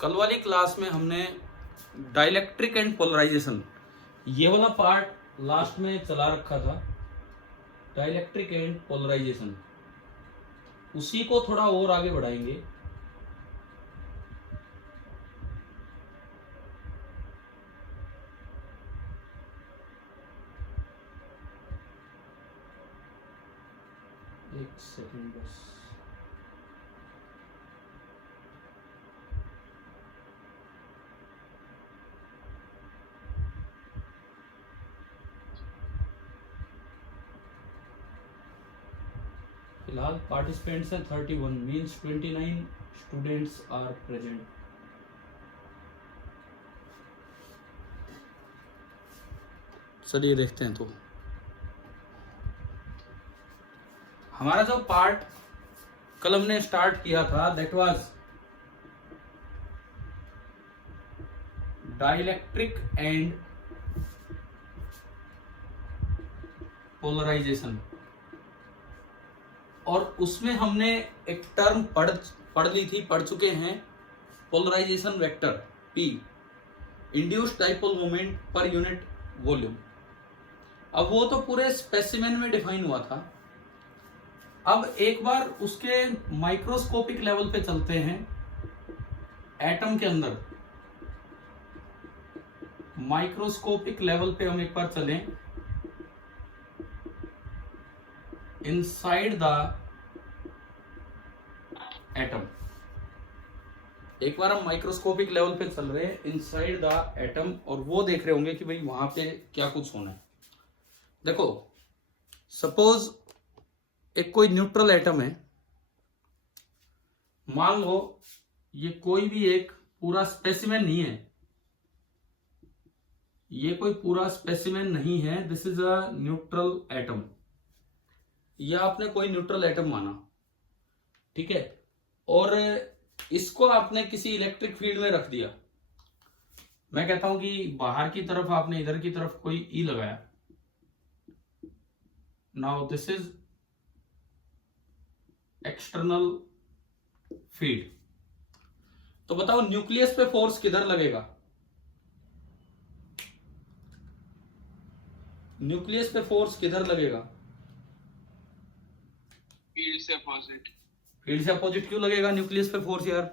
कल वाली क्लास में हमने डाइलेक्ट्रिक एंड पोलराइजेशन ये वाला पार्ट लास्ट में चला रखा था। डाइलेक्ट्रिक एंड पोलराइजेशन उसी को थोड़ा और आगे बढ़ाएंगे। एक सेकंड बस। फिलहाल पार्टिसिपेंट्स हैं 31 मींस 29 स्टूडेंट्स आर प्रेजेंट। चलिए देखते हैं। तो हमारा जो पार्ट कल हमने स्टार्ट किया था that was dielectric and polarization, और उसमें हमने एक टर्म पढ़ ली थी, पढ़ चुके हैं, polarization vector P, induced dipole moment per unit volume. अब वो तो पूरे स्पेसिमेन में डिफाइन हुआ था। अब एक बार उसके माइक्रोस्कोपिक लेवल पे चलते हैं। एटम के अंदर माइक्रोस्कोपिक लेवल पे हम एक बार चलें। इनसाइड द एटम, एक बार हम माइक्रोस्कोपिक लेवल पे चल रहे हैं इनसाइड द एटम, और वो देख रहे होंगे कि भाई वहां पे क्या कुछ होना है। देखो सपोज एक कोई न्यूट्रल एटम है, मान लो ये कोई भी एक पूरा स्पेसिमेन नहीं है, ये कोई पूरा स्पेसिमेन नहीं है, this is a neutral atom. या आपने कोई न्यूट्रल एटम माना, ठीक है, और इसको आपने किसी इलेक्ट्रिक फील्ड में रख दिया। मैं कहता हूं कि बाहर की तरफ आपने इधर की तरफ कोई ई लगाया। Now this is external field. तो बताओ न्यूक्लियस पे फोर्स किधर लगेगा? न्यूक्लियस पे फोर्स किधर लगेगा? फील्ड से अपोजिट। फील्ड से अपोजिट क्यों लगेगा न्यूक्लियस पे फोर्स यार?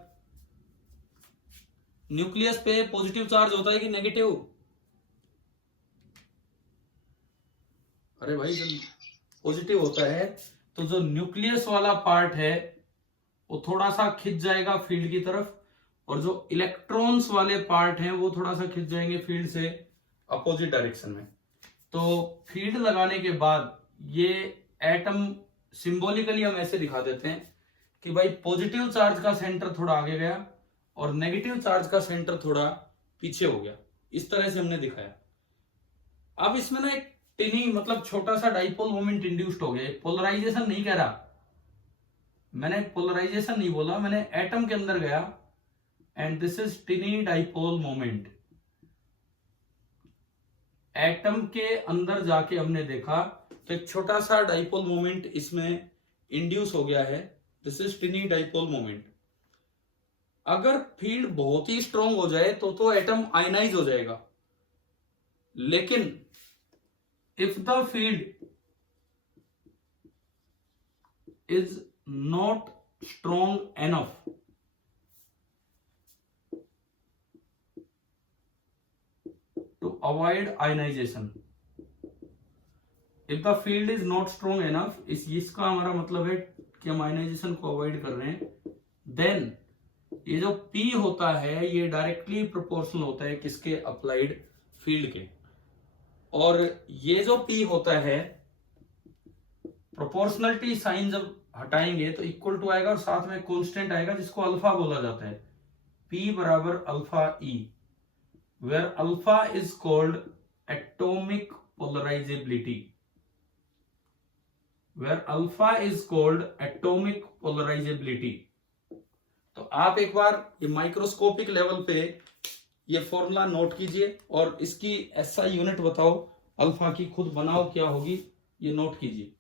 न्यूक्लियस पे पॉजिटिव चार्ज होता है कि नेगेटिव? अरे भाई पॉजिटिव होता है, तो जो न्यूक्लियस वाला पार्ट है वो थोड़ा सा खिंच जाएगा फील्ड की तरफ, और जो इलेक्ट्रॉन्स वाले पार्ट हैं वो थोड़ा सा खिंच जाएंगे फील्ड से अपोजिट डायरेक्शन में। तो फील्ड लगाने के बाद ये एटम सिंबॉलिकली हम ऐसे दिखा देते हैं कि भाई पॉजिटिव चार्ज का सेंटर थोड़ा आगे गया और नेगेटिव चार्ज का सेंटर थोड़ा पीछे हो गया। इस तरह से हमने दिखाया। अब इसमें ना एक टिनी मतलब छोटा सा डाइपोल मोमेंट इंड्यूस्ड हो गया। पोलराइजेशन नहीं कह रहा मैंने, पोलराइजेशन नहीं बोला मैंने, एटम के अंदर गया and this is टिनी dipole moment. Atom के अंदर जाके हमने देखा तो एक छोटा सा डाइपोल मोमेंट इसमें इंड्यूस हो गया है, दिस इज टिनी डाइपोल मोमेंट। अगर फील्ड बहुत ही स्ट्रांग हो जाए तो एटम आयनाइज हो जाएगा, लेकिन if the field is not strong enough to avoid ionization, if the field is not strong enough, इसका हमारा मतलब है कि हम आयनाइजेशन को अवॉइड कर रहे हैं, देन ये जो P होता है ये डायरेक्टली प्रोपोर्शनल होता है किसके? अप्लाइड फील्ड के। और ये जो P होता है, प्रोपोर्शनलिटी साइन जब हटाएंगे तो इक्वल टू आएगा और साथ में कांस्टेंट आएगा जिसको अल्फा बोला जाता है। P बराबर alpha E, where alpha is called atomic polarizability, where alpha is called atomic polarizability। तो आप एक बार ये माइक्रोस्कोपिक लेवल पे ये फॉर्मूला नोट कीजिए और इसकी SI यूनिट बताओ, अल्फा की खुद बनाओ क्या होगी, ये नोट कीजिए।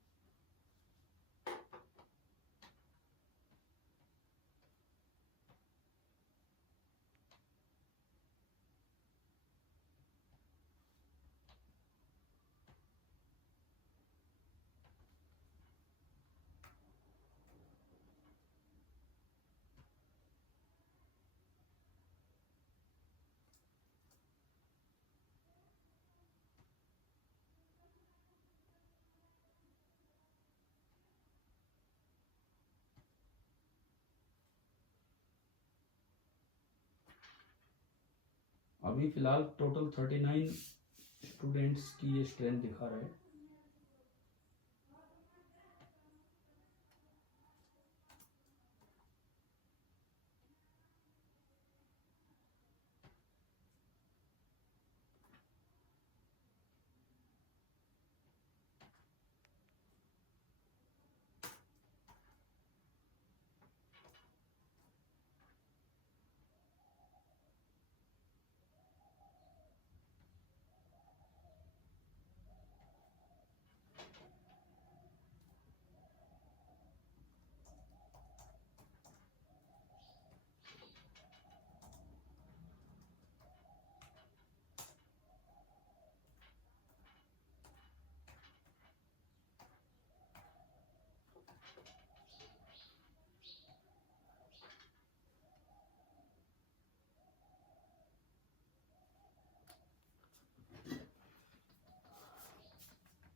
अभी फिलहाल टोटल 39 स्टूडेंट्स की ये स्ट्रेंथ दिखा रहा है।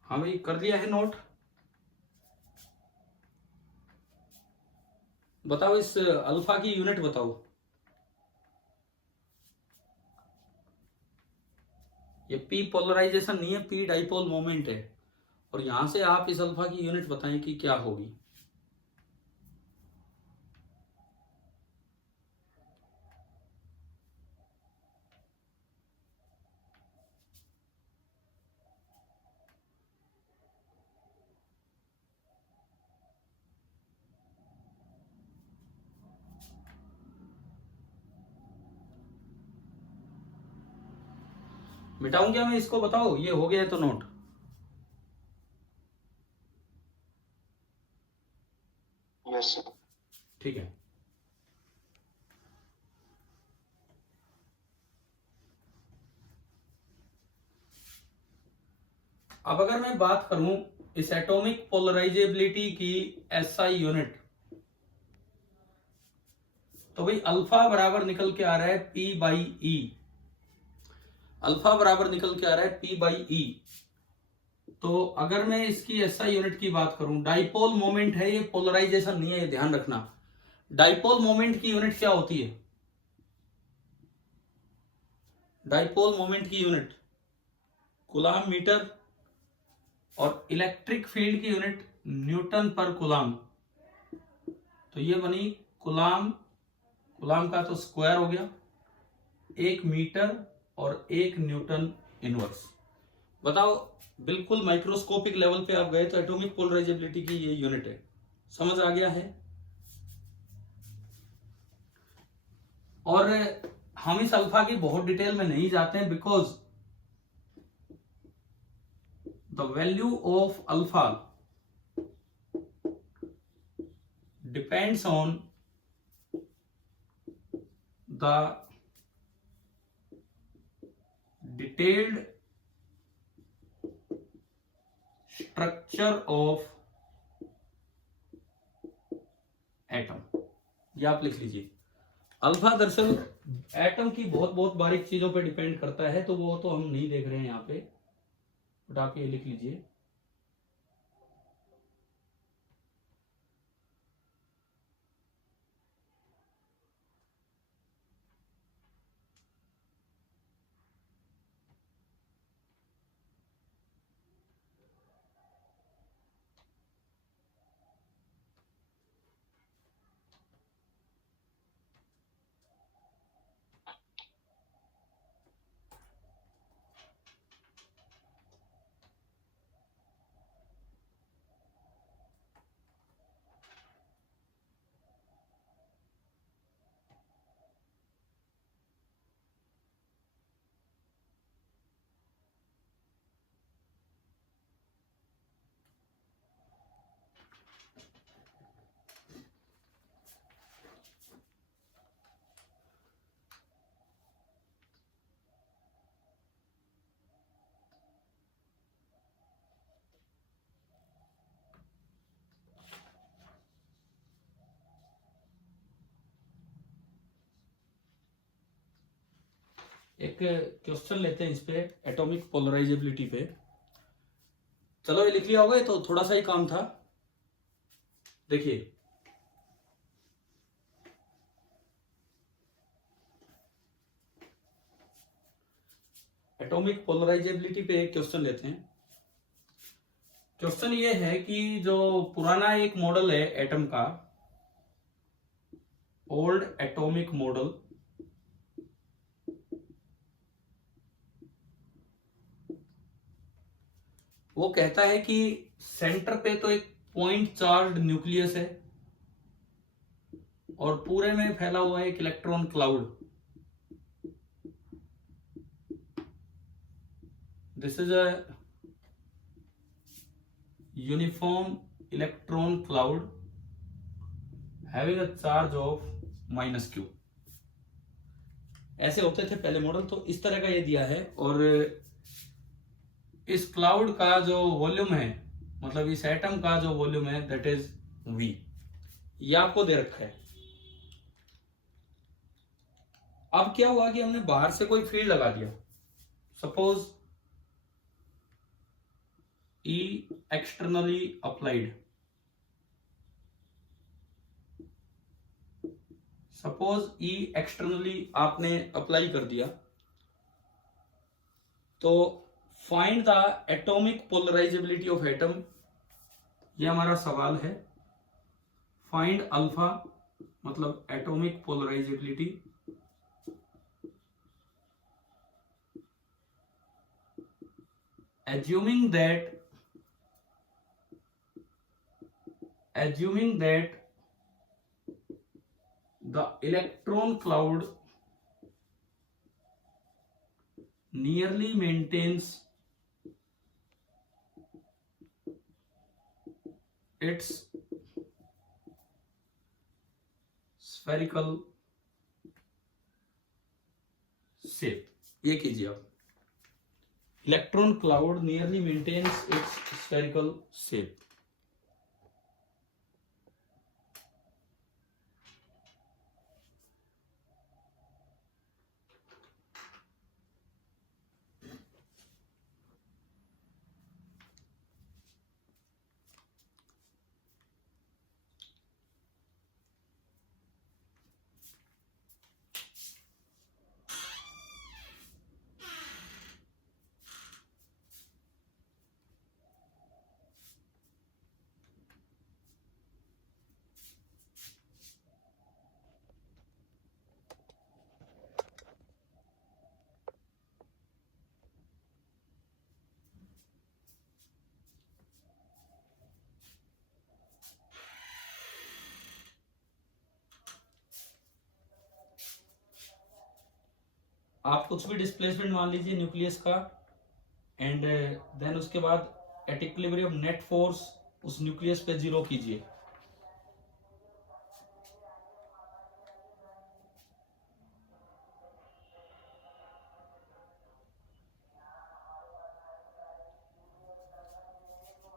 हाँ भाई, कर दिया है नोट। बताओ इस अल्फा की यूनिट बताओ। ये पी पोलराइजेशन नहीं है, पी डाइपोल मोमेंट है। और यहां से आप इस अल्फा की यूनिट बताएं कि क्या होगी। मिटाऊं क्या मैं इसको, बताओ। ये हो गया है तो नोट। Yes sir. ठीक है। अब अगर मैं बात करूं इस एटॉमिक पोलराइजेबिलिटी की एसआई यूनिट, तो भाई अल्फा बराबर निकल के आ रहा है P बाई ई। अल्फा बराबर निकल के आ रहा है P बाई ई। तो अगर मैं इसकी एसआई यूनिट की बात करूं, डाइपोल मोमेंट है, ये पोलराइजेशन नहीं है, ये ध्यान रखना। डाइपोल मोमेंट की यूनिट क्या होती है? डाइपोल मोमेंट की यूनिट कूलाम मीटर, और इलेक्ट्रिक फील्ड की यूनिट न्यूटन पर कूलाम। तो ये बनी कूलाम, कूलाम का तो स्क्वायर हो गया, 1 मीटर और 1 न्यूटन इनवर्स। बताओ, बिल्कुल माइक्रोस्कोपिक लेवल पे आप गए तो एटॉमिक पोलराइजेबिलिटी की ये यूनिट है। समझ आ गया है? और हम इस अल्फा की बहुत डिटेल में नहीं जाते हैं, because the value of alpha depends on the detailed structure of atom. ये आप लिख लीजिए। अल्फा दरअसल एटम की बहुत बहुत बारीक चीजों पर डिपेंड करता है, तो वो तो हम नहीं देख रहे हैं यहाँ पे, बट आप ये लिख लीजिए। एक क्वेश्चन लेते हैं इस पे, एटॉमिक पोलराइजेबिलिटी पे। चलो, ये लिख लिया होगा, ये तो थोड़ा सा ही काम था। देखिए, एटॉमिक पोलराइजेबिलिटी पे एक क्वेश्चन लेते हैं। क्वेश्चन ये है कि जो पुराना एक मॉडल है एटम का, ओल्ड एटॉमिक मॉडल, वो कहता है कि सेंटर पे तो एक पॉइंट चार्ज न्यूक्लियस है और पूरे में फैला हुआ है एक electron cloud. This is a uniform electron cloud having a charge of -q। ऐसे होते थे पहले मॉडल, तो इस तरह का ये दिया है। और इस क्लाउड का जो वॉल्यूम है, मतलब इस एटम का जो वॉल्यूम है, दैट इज v। ये आपको दे रखा है। अब क्या हुआ कि हमने बाहर से कोई फील्ड लगा दिया, suppose E externally applied, suppose E externally आपने अप्लाई कर दिया, तो find the atomic polarisability of atom, ये हमारा सवाल है। फाइंड अल्फा मतलब atomic polarisability, assuming that the electron cloud nearly maintains its spherical shape। ये कीजिए आप, electron cloud nearly maintains its spherical shape. आप कुछ भी डिस्प्लेसमेंट मान लीजिए न्यूक्लियस का, एंड देन उसके बाद एट इक्विलिब्रियम नेट फोर्स उस न्यूक्लियस पे 0 कीजिए।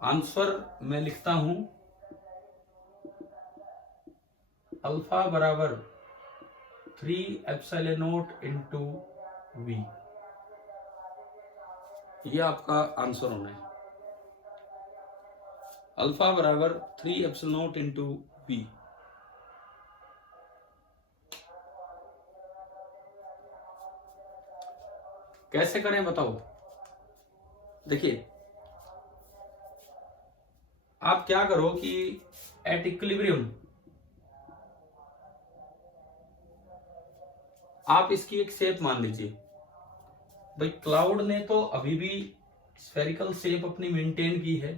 आंसर मैं लिखता हूं, अल्फा बराबर 3ε0 इंटू v। ये आपका आंसर होना है, अल्फा बराबर 3ε0 इंटू v। कैसे करें बताओ? देखिए, आप क्या करो कि एट इक्विलिब्रियम आप इसकी एक शेप मान लीजिए। भाई क्लाउड ने तो अभी भी स्फेरिकल शेप अपनी मेंटेन की है,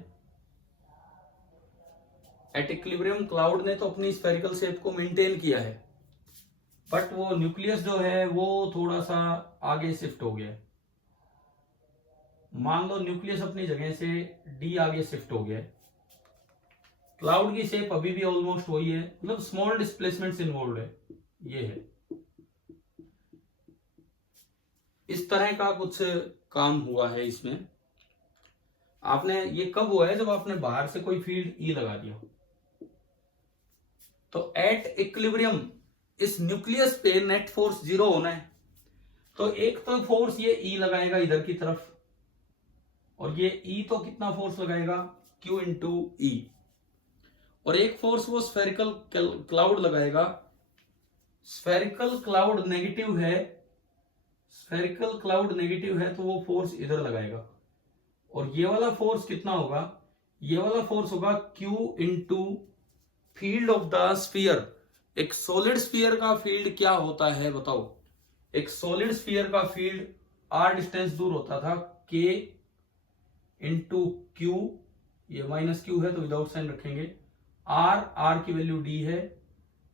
एट इक्विलिब्रियम क्लाउड ने तो अपनी स्फेरिकल शेप को मेंटेन किया है, बट वो न्यूक्लियस जो है वो थोड़ा सा आगे शिफ्ट हो गया है। मान लो न्यूक्लियस अपनी जगह से d आगे शिफ्ट हो गया है, क्लाउड की शेप अभी भी ऑलमोस्ट वही है, मतलब स्मॉल डिस्प्लेसमेंट्स इन्वॉल्व है। ये है, इस तरह का कुछ काम हुआ है इसमें। आपने ये कब हुआ है? जब आपने बाहर से कोई फील्ड E लगा दिया। तो एट इक्विलिब्रियम इस न्यूक्लियस पे नेट फोर्स 0 होना है, तो एक तो फोर्स ये E लगाएगा इधर की तरफ, और ये E तो कितना फोर्स लगाएगा? Q into E। और एक फोर्स वो स्फेरिकल क्लाउड लगाएगा। स्फेरिकल क्लाउड नेगेटिव है, स्फेरिकल क्लाउड नेगेटिव है तो वो फोर्स इधर लगाएगा, और ये वाला फोर्स कितना होगा, ये वाला फोर्स होगा Q into field of the sphere. एक सॉलिड स्फीयर का फील्ड क्या होता है बताओ? एक सॉलिड स्फीयर का फील्ड r डिस्टेंस दूर होता था, K इंटू Q, ये माइनस Q है तो विदाउट साइन रखेंगे, r की वैल्यू d है,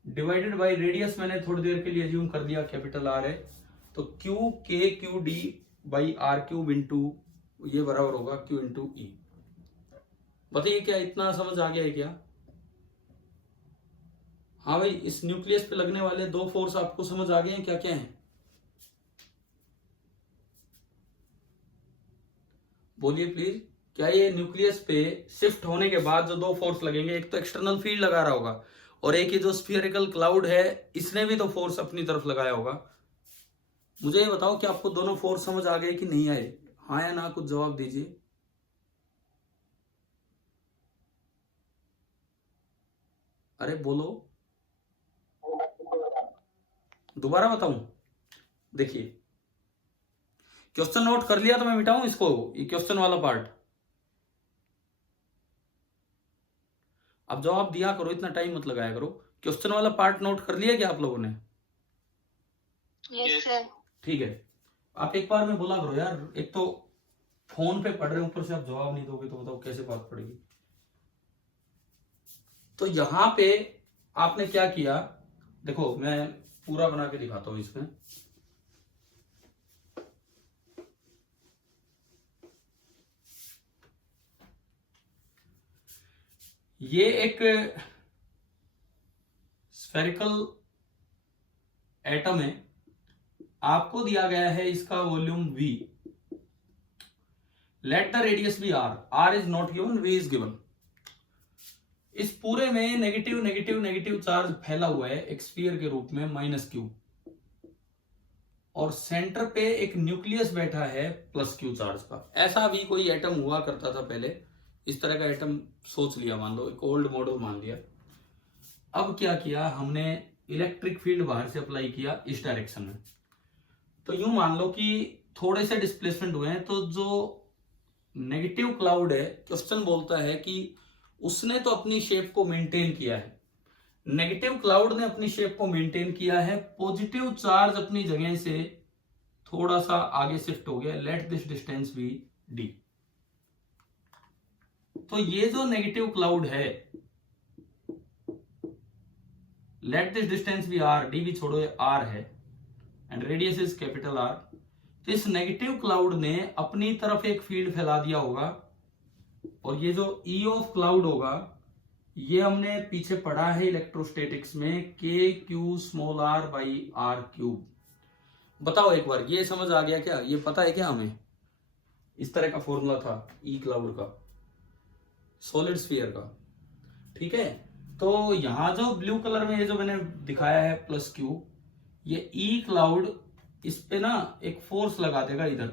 डिवाइडेड बाय रेडियस मैंने थोड़ी देर के लिए अज्यूम कर दिया कैपिटल R है, तो Q K Q D by R cube into, ये बराबर होगा Q इंटू E। बताइए क्या इतना समझ आ गया है क्या? हाँ भाई, इस न्यूक्लियस पे लगने वाले दो फोर्स आपको समझ आ गए हैं, क्या क्या हैं? बोलिए प्लीज। क्या ये न्यूक्लियस पे शिफ्ट होने के बाद जो दो फोर्स लगेंगे, एक तो एक्सटर्नल फील्ड लगा रहा होगा, और एक ये जो स्फीयरिकल क्लाउड है इसने भी तो फोर्स अपनी तरफ लगाया होगा। मुझे ये बताओ कि आपको दोनों फोर्स समझ आ गए कि नहीं आए? हाँ या ना कुछ जवाब दीजिए। अरे बोलो, दोबारा बताऊं? देखिए, क्वेश्चन नोट कर लिया तो मैं मिटाऊं इसको, ये क्वेश्चन वाला पार्ट? अब जवाब दिया करो, इतना टाइम मत लगाया करो। क्वेश्चन वाला पार्ट नोट कर लिया क्या आप लोगों ने? Yes sir. ठीक है, आप एक बार में बोला करो यार, एक तो फोन पे पढ़ रहे, ऊपर से आप जवाब नहीं दोगे तो बताओ कैसे बात पड़ेगी। तो यहां पे आपने क्या किया, देखो मैं पूरा बना के दिखाता हूं इसमें। ये एक स्फेरिकल एटम है, आपको दिया गया है इसका volume V, let the radius be R is not given, V is given. इस पूरे में नेगेटिव नेगेटिव नेगेटिव चार्ज फैला हुआ है एक स्फीयर के रूप में -Q, और सेंटर पे एक न्यूक्लियस बैठा है +Q चार्ज का। ऐसा भी कोई एटम हुआ करता था पहले, इस तरह का एटम सोच लिया, मान लो एक ओल्ड मॉडल मान लिया। अब क्या किया हमने, इलेक्ट्रिक फील्ड बाहर से अप्लाई किया इस डायरेक्शन में। तो यूं मान लो कि थोड़े से डिस्प्लेसमेंट हुए हैं, तो जो नेगेटिव क्लाउड है, क्वेश्चन बोलता है कि उसने तो अपनी शेप को मेंटेन किया है, नेगेटिव क्लाउड ने अपनी शेप को मेंटेन किया है, पॉजिटिव चार्ज अपनी जगह से थोड़ा सा आगे शिफ्ट हो गया, let this distance be d। तो ये जो नेगेटिव क्लाउड है, let this distance be r, d भी छोड़ो, r है, and radius is capital R। तो इस नेगेटिव क्लाउड ने अपनी तरफ एक फील्ड फैला दिया होगा, और ये जो E ऑफ क्लाउड होगा, ये हमने पीछे पढ़ा है इलेक्ट्रोस्टैटिक्स में, KQ r by R cube. बताओ एक बार, ये समझ आ गया क्या? ये पता है क्या हमें? इस तरह का फॉर्मूला था E क्लाउड का, सॉलिड स्फीयर का, ठीक है। तो यहां जो ब्लू कलर में ये जो मैंने दिखाया है +Q, ये E क्लाउड, इस पे ना एक फोर्स लगा देगा इधर,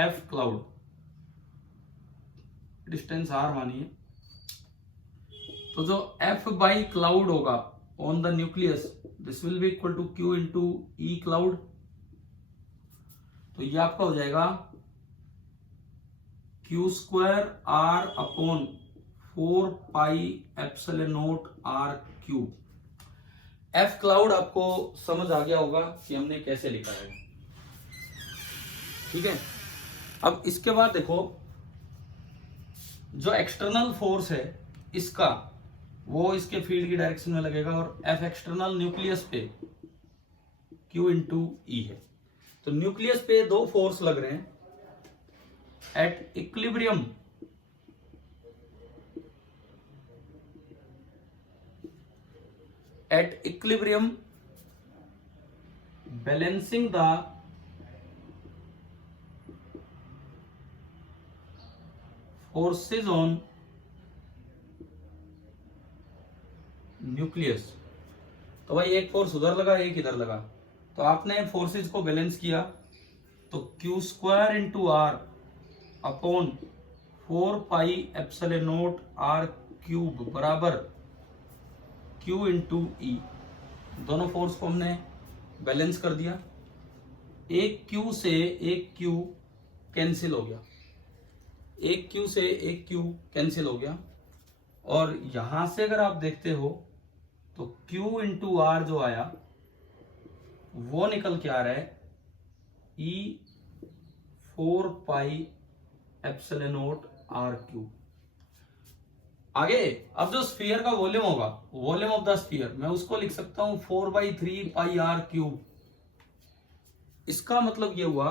F क्लाउड, डिस्टेंस R मानिए। तो जो F बाई क्लाउड होगा on the nucleus, this will be equal to Q into E cloud. तो ये आपका हो जाएगा Q square R upon 4 pi epsilon naught R cube. F cloud आपको समझ आ गया होगा कि हमने कैसे लिखा है, ठीक है। अब इसके बाद देखो, जो एक्सटर्नल फोर्स है इसका, वो इसके फील्ड की डायरेक्शन में लगेगा, और F एक्सटर्नल न्यूक्लियस पे Q इंटू E है। तो न्यूक्लियस पे दो फोर्स लग रहे हैं at equilibrium, balancing the forces on nucleus. तो भाई एक फोर्स उधर लगा, एक इधर लगा, तो आपने फोर्सेज को बैलेंस किया, तो Q square into R upon 4 pi epsilon naught R cube बराबर Q इंटू E। दोनों फोर्स को हमने बैलेंस कर दिया। एक क्यू से एक क्यू कैंसिल हो गया, एक क्यू से एक क्यू कैंसिल हो गया, और यहां से अगर आप देखते हो तो Q इंटू आर जो आया वो निकल के आ रहा है E 4 pi epsilon naught R cube. आगे अब जो स्फीयर का वॉल्यूम होगा, वॉल्यूम ऑफ द स्फीयर, मैं उसको लिख सकता हूं 4/3 पाई आर क्यूब। इसका मतलब ये हुआ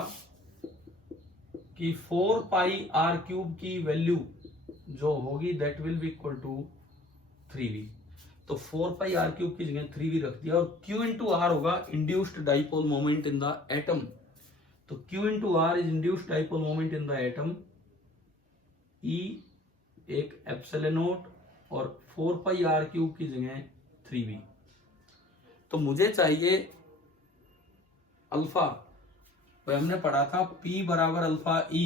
कि 4 पाई आर क्यूब की वैल्यू जो होगी that will be equal to 3v। तो 4 पाई आर क्यूब की जगह 3v रख दिया, और Q इंटू आर होगा induced dipole moment in the atom. तो Q into R is induced dipole moment in the atom, E एक एप्सिलॉन नॉट और 4 पाई आर क्यूब की जगह 3v। तो मुझे चाहिए अल्फा, तो हमने पढ़ा था P बराबर अल्फा E,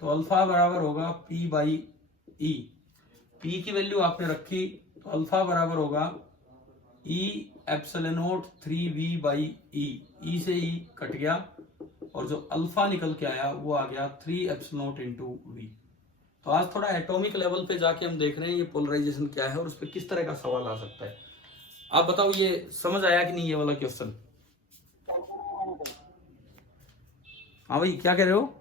तो अल्फा बराबर होगा P बाई E। P की वैल्यू आपने रखी तो अल्फा बराबर होगा E epsilon not 3v by E। E से E कट गया और जो अल्फा निकल के आया वो आ गया 3 एप्सिलॉन नॉट इंटू v। तो आज थोड़ा एटॉमिक लेवल पे जाके हम देख रहे हैं ये पोलराइजेशन क्या है और उस पर किस तरह का सवाल आ सकता है। आप बताओ ये समझ आया कि नहीं ये वाला क्वेश्चन? हाँ भाई क्या कह रहे हो?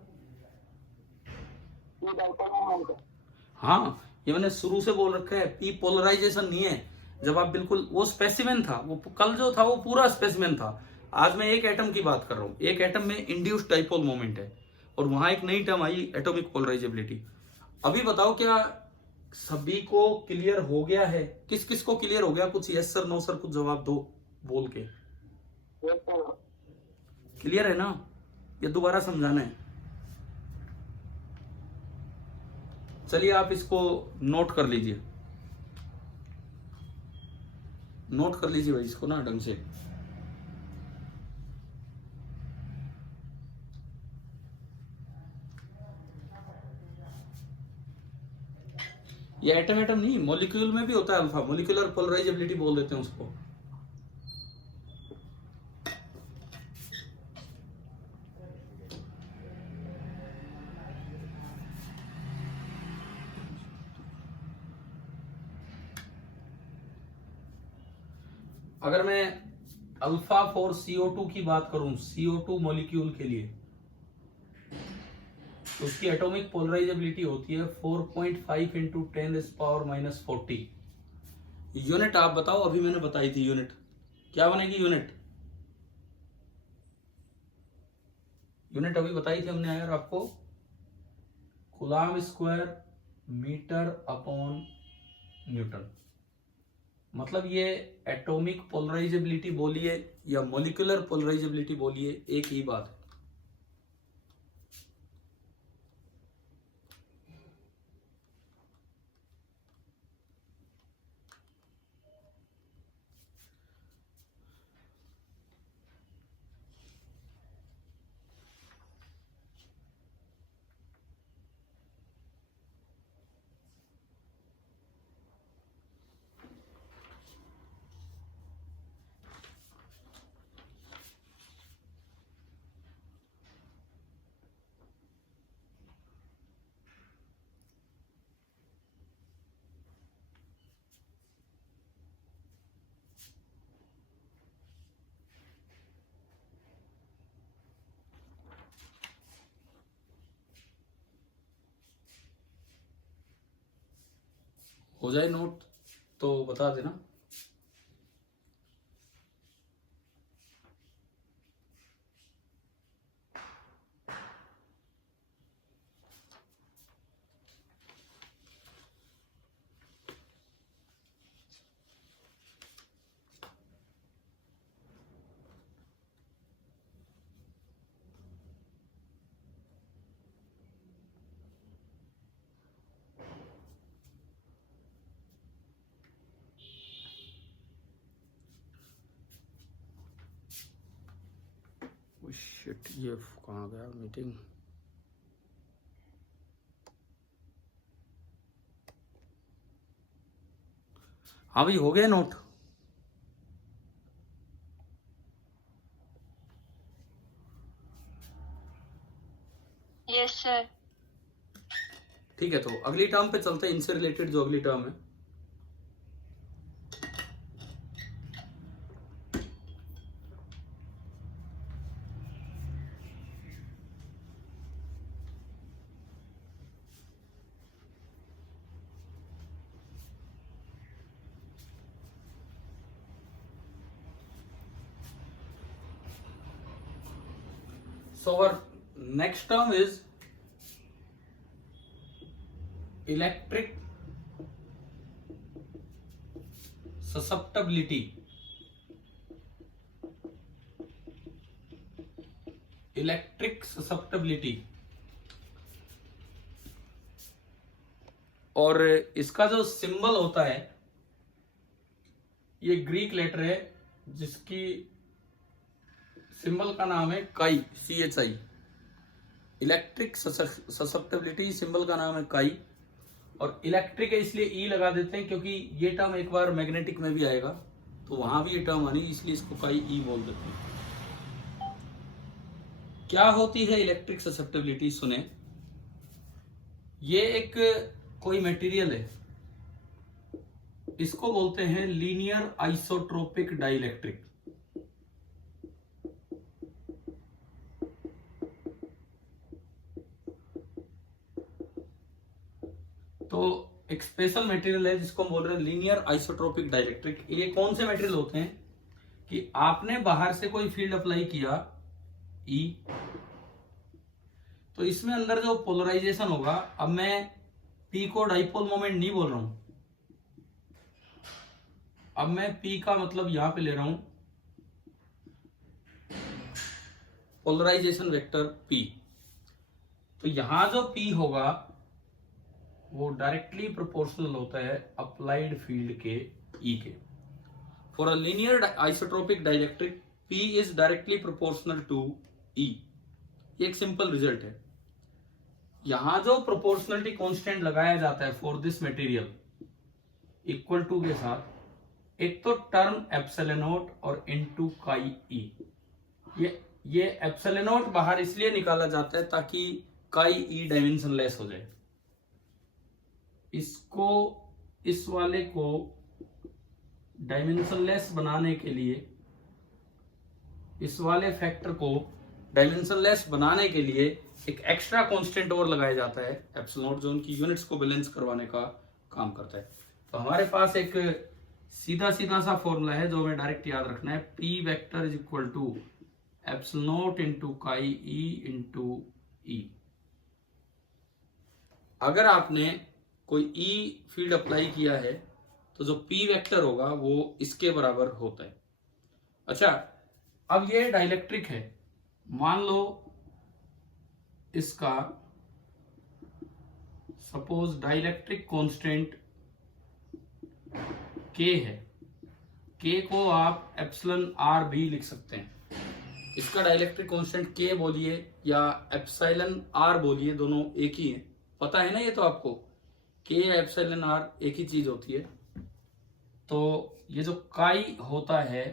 हाँ ये मैंने शुरू से बोल रखा है, पी पोलराइजेशन नहीं है। जब आप बिल्कुल वो स्पेसिमेन था, वो कल जो था वो पूरा स्पेसिमेन था। आज मैं एक एटम की बात कर रहा हूँ, एक एटम में इंड्यूस्ड डाइपोल मोमेंट है और वहां एक नई टर्म आई एटॉमिक पोलराइजेबिलिटी। अभी बताओ क्या सभी को क्लियर हो गया है? किस किस को क्लियर हो गया? कुछ यस सर नो सर कुछ जवाब दो बोल के। क्लियर है ना? ये दोबारा समझाना है? चलिए आप इसको नोट कर लीजिए, नोट कर लीजिए भाई इसको ना ढंग से। ये एटम एटम नहीं, मॉलिक्यूल में भी होता है अल्फा, मॉलिक्यूलर पोलराइजेबिलिटी बोल देते हैं उसको। अगर मैं अल्फा फॉर CO2 की बात करूं, CO2 मॉलिक्यूल के लिए, तो उसकी एटॉमिक पोलराइजेबिलिटी होती है 4.5 इंटू 10⁻⁻40। यूनिट आप बताओ, अभी मैंने बताई थी यूनिट क्या बनेगी? यूनिट यूनिट अभी बताई थी हमने यार आपको, coulomb square metre upon newton. मतलब ये एटॉमिक पोलराइजेबिलिटी बोलिए या मॉलिक्यूलर पोलराइजेबिलिटी बोलिए, एक ही बात है। हो जाए नोट तो बता देना। शिट, ये कहाँ गया मीटिंग? हाँ भाई हो गया नोट? Yes sir. ठीक है, तो अगली टर्म पे चलते हैं, इनसे रिलेटेड जो अगली टर्म है। So our next term is electric susceptibility. Electric susceptibility, और इसका जो सिंबल होता है ये ग्रीक लेटर है जिसकी सिंबल का नाम है काई, CHI। इलेक्ट्रिक ससेप्टिबिलिटी सिंबल का नाम है काई, और इलेक्ट्रिक है इसलिए ई लगा देते हैं क्योंकि ये टर्म एक बार मैग्नेटिक में भी आएगा तो वहां भी ये टर्म आनी, इसलिए इसको काई ई बोल देते हैं। क्या होती है इलेक्ट्रिक ससेप्टिबिलिटी, सुने। ये एक कोई मटेरियल है, इसको बोलते हैं लीनियर आइसोट्रोपिक डाइलेक्ट्रिक। तो एक स्पेशल मटेरियल है जिसको हम बोल रहे हैं लीनियर आइसोट्रोपिक डाइलेक्ट्रिक। ये कौन से मटेरियल होते हैं कि आपने बाहर से कोई फील्ड अप्लाई किया E, तो इसमें अंदर जो पोलराइजेशन होगा, अब मैं P को डाइपोल मोमेंट नहीं बोल रहा हूं, अब मैं P का मतलब यहां पे ले रहा हूं पोलराइजेशन वेक्टर P। तो यहां जो P होगा वो डायरेक्टली प्रोपोर्शनल होता है अप्लाइड फील्ड के E के। For a linear isotropic dielectric P is directly proportional to E। ये एक सिंपल रिजल्ट है। यहां जो प्रोपोर्शनलिटी कांस्टेंट लगाया जाता है for this material equal to के साथ, एक तो टर्म एप्सिलॉन नॉट और इनटू काई E। ये एप्सिलॉन नॉट बाहर इसलिए निकाला जाता है ताकि काई E डायमेंशनलेस हो जाए। इसको, इस वाले को डायमेंशनलेस बनाने के लिए, इस वाले फैक्टर को डायमेंशनलेस बनाने के लिए एक एक्स्ट्रा कांस्टेंट और लगाया जाता है एप्सिलॉन नॉट, जो उनकी यूनिट्स को बैलेंस करवाने का काम करता है। तो हमारे पास एक सीधा सीधा सा फॉर्मूला है जो हमें डायरेक्ट याद रखना है, P vector is equal to epsilon naught into chi E into E। अगर आपने कोई E फील्ड अप्लाई किया है तो जो P वेक्टर होगा वो इसके बराबर होता है। अच्छा, अब ये डाइलेक्ट्रिक है, मान लो इसका सपोज डाइलेक्ट्रिक कांस्टेंट K है, K को आप एप्सिलॉन R भी लिख सकते हैं। इसका डाइलेक्ट्रिक कांस्टेंट K बोलिए या एप्सिलॉन R बोलिए, दोनों एक ही है, पता है ना ये तो आपको, K एप्सिलॉन R एक ही चीज होती है। तो ये जो काई होता है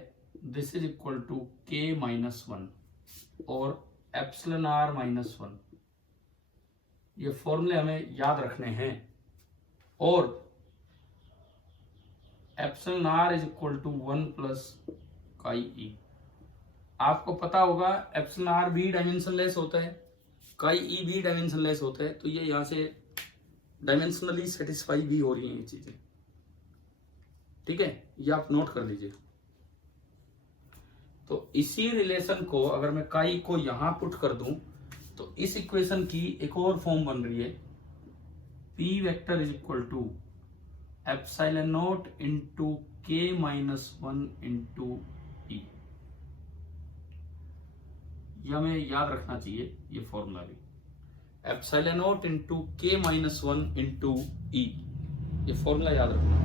this is equal to K minus 1 और एप्सिलॉन R माइनस 1। ये फॉर्मूले हमें याद रखने हैं। और epsilon R is equal to 1 plus chi E। आपको पता होगा एप्सिलॉन R भी डायमेंशनलेस होता है, काई E भी डायमेंशनलेस होता है, तो ये यहां से डायमेंशनली सेटिस्फाई भी हो रही हैं ये चीजें। ठीक है, ये आप नोट कर लीजिए। तो इसी रिलेशन को अगर मैं काई को यहां पुट कर दूं तो इस इक्वेशन की एक और फॉर्म बन रही है, P vector is equal to epsilon naught into K minus 1 into E। ये हमें याद रखना चाहिए ये फॉर्मूला भी, epsilon naught into K minus 1 into E, ये फॉर्मूला याद रखना।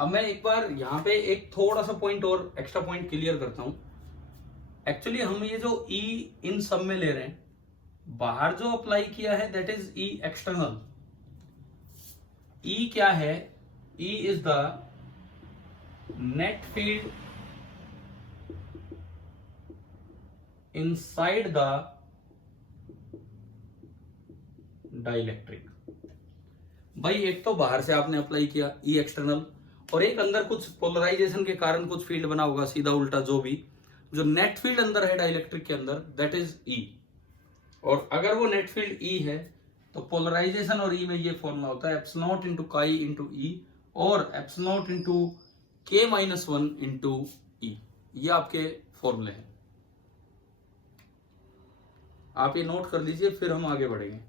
अब मैं एक बार यहाँ पे एक थोड़ा सा पॉइंट और एक्स्ट्रा पॉइंट क्लियर करता हूं। एक्चुअली हम ये जो ई इन सब में ले रहे हैं, बाहर जो अप्लाई किया है दैट इज ई एक्सटर्नल। ई क्या है? E is the net field inside the dielectric. भाई एक तो बाहर से आपने अप्लाई किया ई एक्सटर्नल, और एक अंदर कुछ पोलराइजेशन के कारण कुछ फील्ड बना होगा सीधा उल्टा, जो भी जो नेट फील्ड अंदर है डाइलेक्ट्रिक के अंदर दैट इज ई। और अगर वो नेट फील्ड ई है तो पोलराइजेशन और ई में ये फॉर्मूला होता है एप्सिलॉन इंटू काई इंटू ई और एप्सिलॉन इंटू के माइनस वन इंटू ई। ये आपके फॉर्मूले हैं, आप ये नोट कर लीजिए, फिर हम आगे बढ़ेंगे।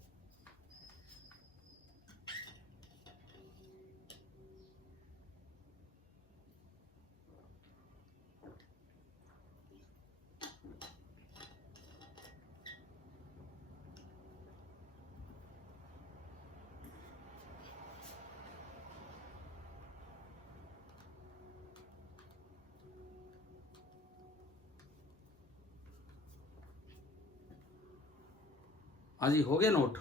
हाँ जी, हो गया नोट?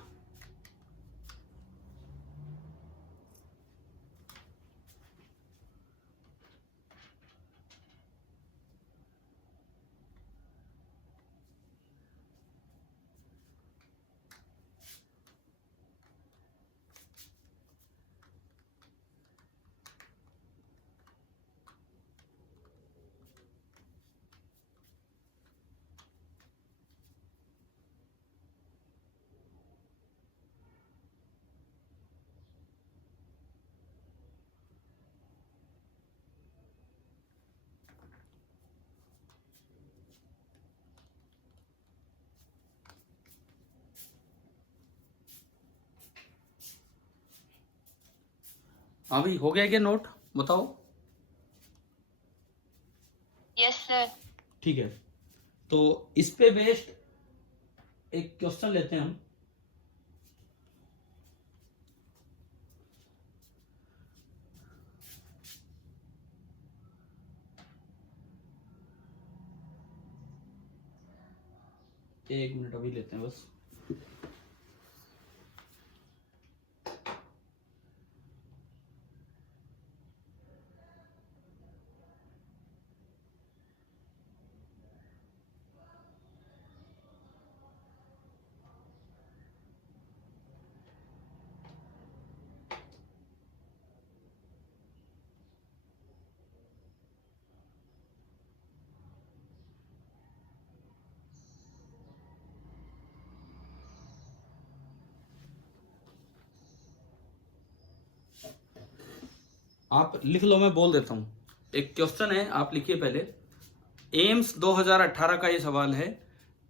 हाँ भाई, हो गया क्या नोट? बताओ। Yes sir. ठीक है, तो इस पे बेस्ड एक क्वेश्चन लेते हैं हम। एक मिनट अभी लेते हैं बस। आप लिख लो, मैं बोल देता हूं। एक क्वेश्चन है, आप लिखिए पहले। एम्स 2018 का ये सवाल है।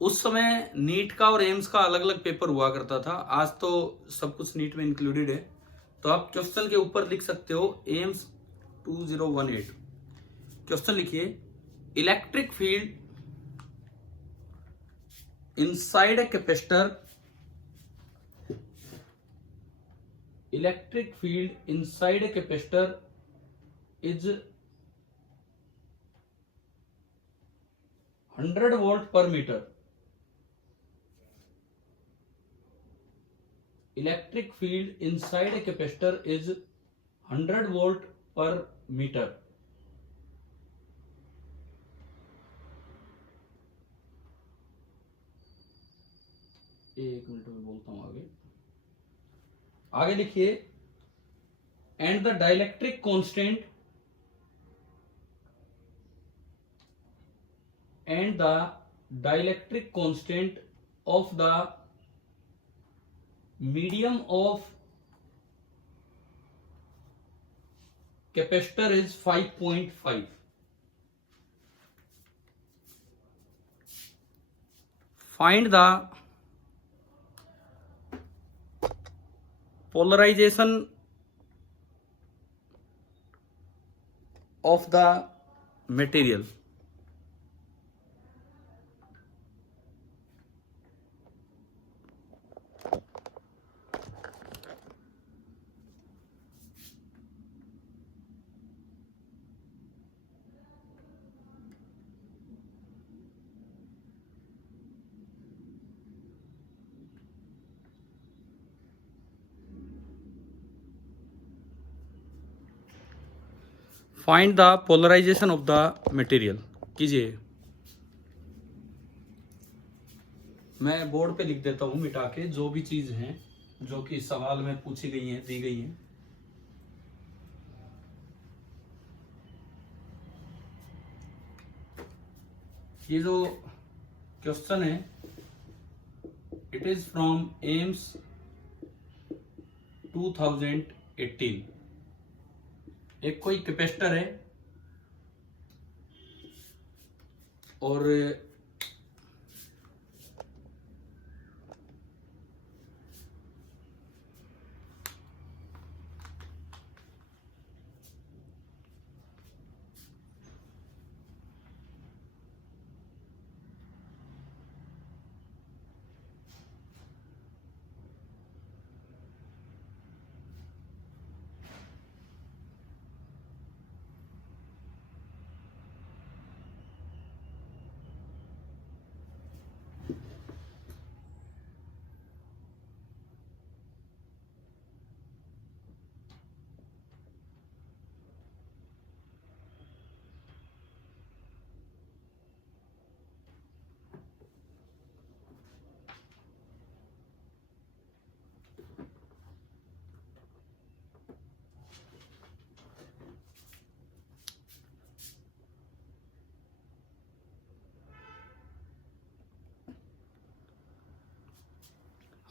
उस समय नीट का और एम्स का अलग अलग पेपर हुआ करता था, आज तो सब कुछ नीट में इंक्लूडेड है। तो आप क्वेश्चन के ऊपर लिख सकते हो एम्स 2018। क्वेश्चन लिखिए, electric field inside a capacitor, electric field inside a capacitor is 100 volt per meter. Electric field inside a capacitor is 100 volt per meter. एक मिनट में बोलता हूं आगे। आगे लिखिए, and the dielectric constant of the medium of capacitor is 5.5. Find the polarization of the material. Find the polarization of the material कीजिए। मैं board पे लिख देता हूं मिटा के जो भी चीज हैं जो कि सवाल में पूछी गई हैं, दी गई हैं। ये जो क्वेश्चन है इट इज फ्रॉम एम्स 2018। एक कोई कैपेसिटर है और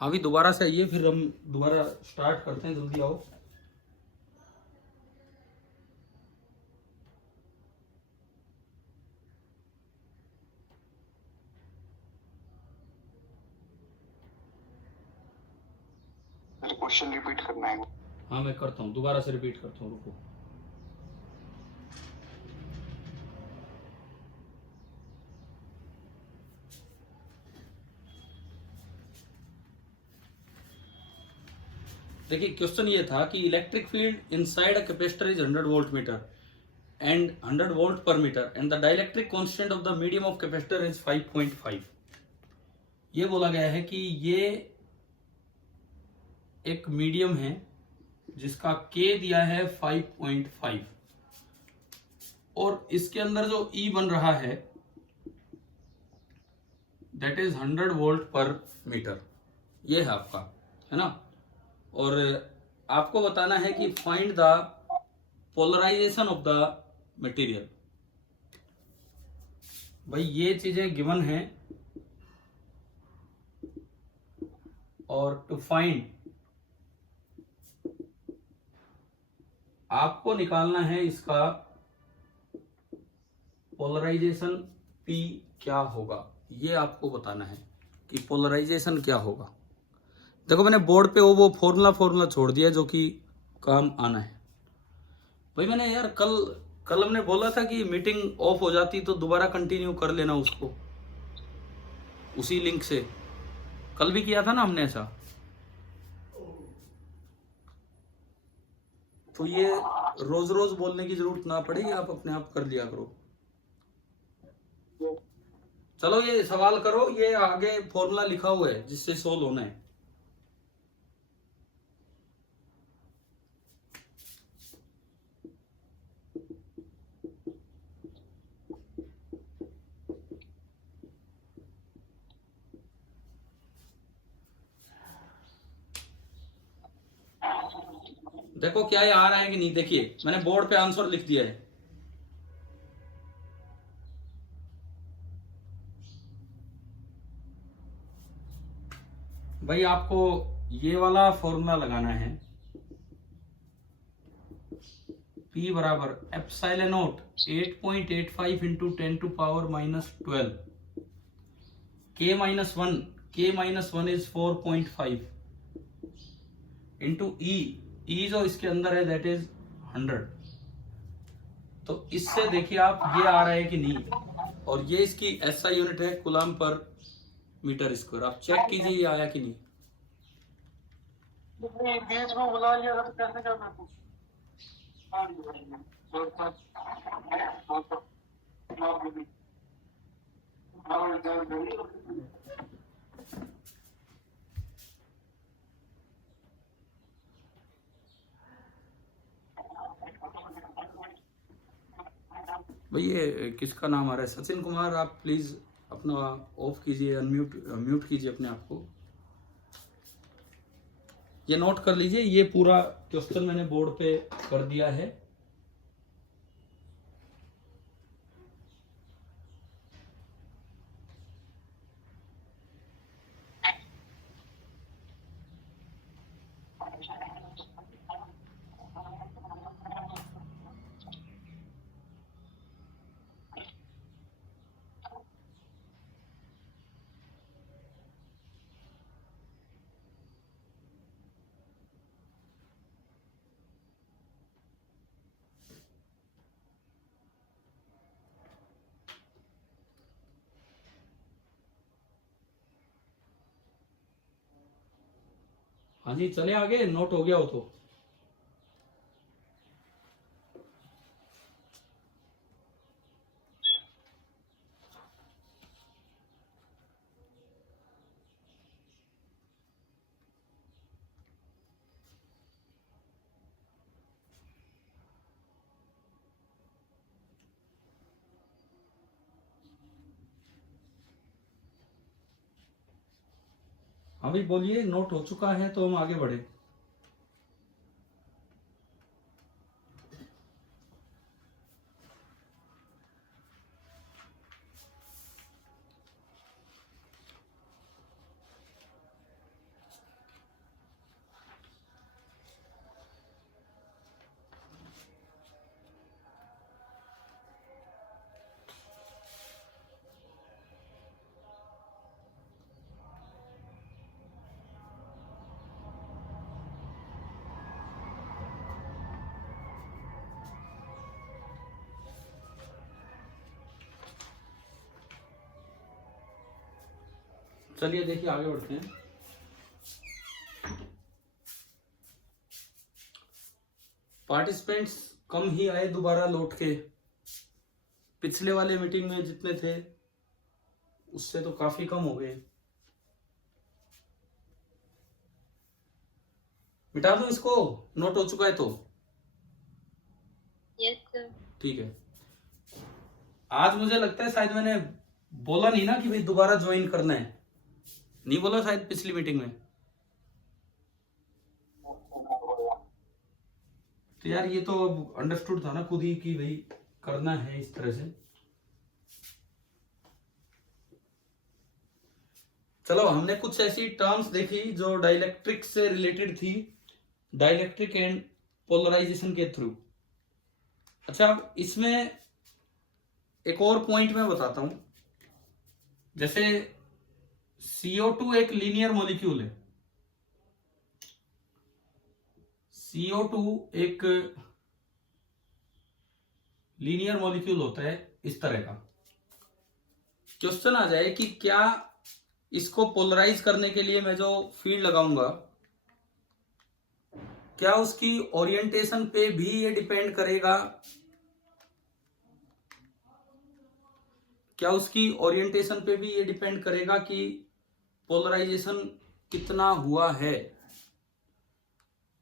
अभी दोबारा से आइए, फिर हम दोबारा स्टार्ट करते हैं। जल्दी आओ। क्वेश्चन रिपीट करना है। हाँ मैं करता हूँ, दोबारा से रिपीट करता हूँ, रुको। देखिए क्वेश्चन ये था कि electric field inside a capacitor is 100 volt metre and 100 volt per metre and the dielectric constant of the medium of capacitor is 5.5। ये बोला गया है कि ये एक मीडियम है जिसका K दिया है 5.5 और इसके अंदर जो E बन रहा है that is 100 volt per metre. ये है आपका, है ना। और आपको बताना है कि find the polarization of the material. भाई ये चीजें गिवन हैं और टू फाइंड आपको निकालना है इसका पोलराइजेशन P क्या होगा। ये आपको बताना है कि पोलराइजेशन क्या होगा। देखो मैंने बोर्ड पे वो फॉर्मूला छोड़ दिया जो कि काम आना है। भाई मैंने यार कल हमने बोला था कि मीटिंग ऑफ हो जाती तो दोबारा कंटिन्यू कर लेना उसको उसी लिंक से। कल भी किया था ना हमने ऐसा। तो ये रोज रोज बोलने की जरूरत ना पड़ेगी, आप अपने आप कर लिया करो। चलो ये सवाल करो, ये आगे फॉर्मूला लिखा हुआ है जिससे सोल्व होना है। देखो क्या ये आ रहा है कि नहीं। देखिए मैंने बोर्ड पे आंसर लिख दिया है। भाई आपको ये वाला फॉर्मूला लगाना है, P बराबर epsilon naught 8.85 into 10 to power -12 K-1 is 4.5 into E जो इसके अंदर है दैट इज 100। तो इससे देखिए आप ये आ रहा है कि नहीं। और ये इसकी SI यूनिट है कूलम पर मीटर स्क्वायर। आप चेक कीजिए ये आया कि नहीं। बीच में बुला लिया था तो कैसे करना था? भाई ये किसका नाम आ रहा है? सचिन कुमार, आप प्लीज अपना ऑफ कीजिए, अनम्यूट म्यूट कीजिए अपने आप को। ये नोट कर लीजिए, ये पूरा क्वेश्चन मैंने बोर्ड पे कर दिया है। हाँ जी, चले आगे, नोट हो गया हो तो। हाँ भाई बोलिए, नोट हो चुका है तो हम आगे बढ़े। चलिए देखिए आगे बढ़ते हैं। पार्टिसिपेंट्स कम ही आए दोबारा लौट के। पिछले वाले मीटिंग में जितने थे उससे तो काफी कम हो गए। मिटा दूं इसको, नोट हो चुका है तो? Yes sir. ठीक है। आज मुझे लगता है शायद मैंने बोला नहीं ना कि भाई दोबारा ज्वाइन करना है, नहीं बोला शायद पिछली मीटिंग में। तो यार ये तो अब अंडरस्टूड था ना खुद ही कि भाई करना है इस तरह से। चलो, हमने कुछ ऐसी टर्म्स देखी जो डाइलेक्ट्रिक से रिलेटेड थी, डाइलेक्ट्रिक एंड पोलराइजेशन के थ्रू। अच्छा, इसमें एक और पॉइंट मैं बताता हूं। जैसे CO2 एक लीनियर मॉलिक्यूल है। CO2 एक लीनियर मॉलिक्यूल होता है इस तरह का। क्वेश्चन आ जाए कि क्या इसको पोलराइज करने के लिए मैं जो फील्ड लगाऊंगा, क्या उसकी ओरिएंटेशन पे भी ये डिपेंड करेगा? क्या उसकी ओरिएंटेशन पे भी ये डिपेंड करेगा कि पोलराइजेशन कितना हुआ है?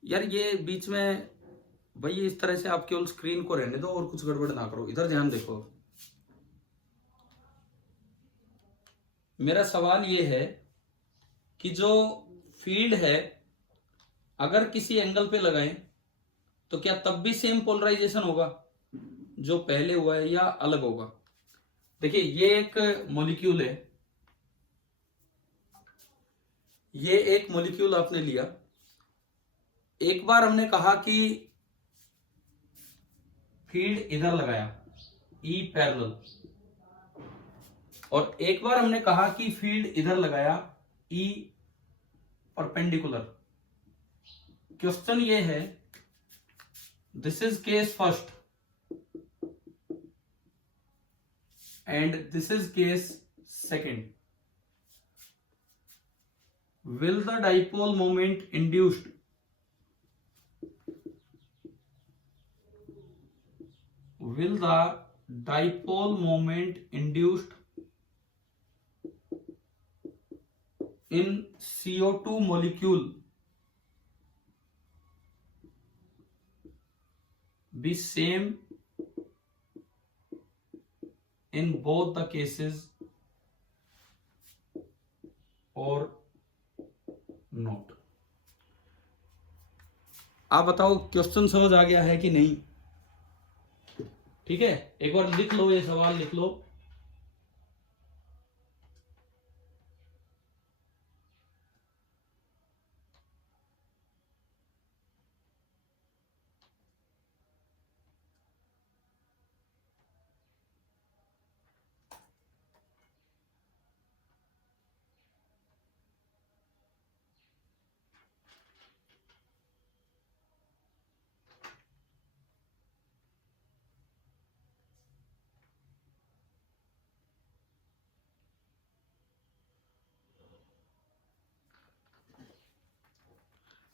यार ये बीच में भाई इस तरह से आप केवल स्क्रीन को रहने दो और कुछ गड़बड़ ना करो, इधर ध्यान देखो। मेरा सवाल ये है कि जो फील्ड है अगर किसी एंगल पे लगाएं तो क्या तब भी सेम पोलराइजेशन होगा जो पहले हुआ है, या अलग होगा? देखिए ये एक मॉलिक्यूल है, ये एक मॉलिक्यूल आपने लिया। एक बार हमने कहा कि फील्ड इधर लगाया E पैरेलल, और एक बार हमने कहा कि फील्ड इधर लगाया E परपेंडिकुलर। क्वेश्चन ये है, this is case first and this is case second. Will the dipole moment induced in CO2 molecule be same in both the cases और नॉट। आप बताओ क्वेश्चन समझ आ गया है कि नहीं? ठीक है, एक बार लिख लो, ये सवाल लिख लो।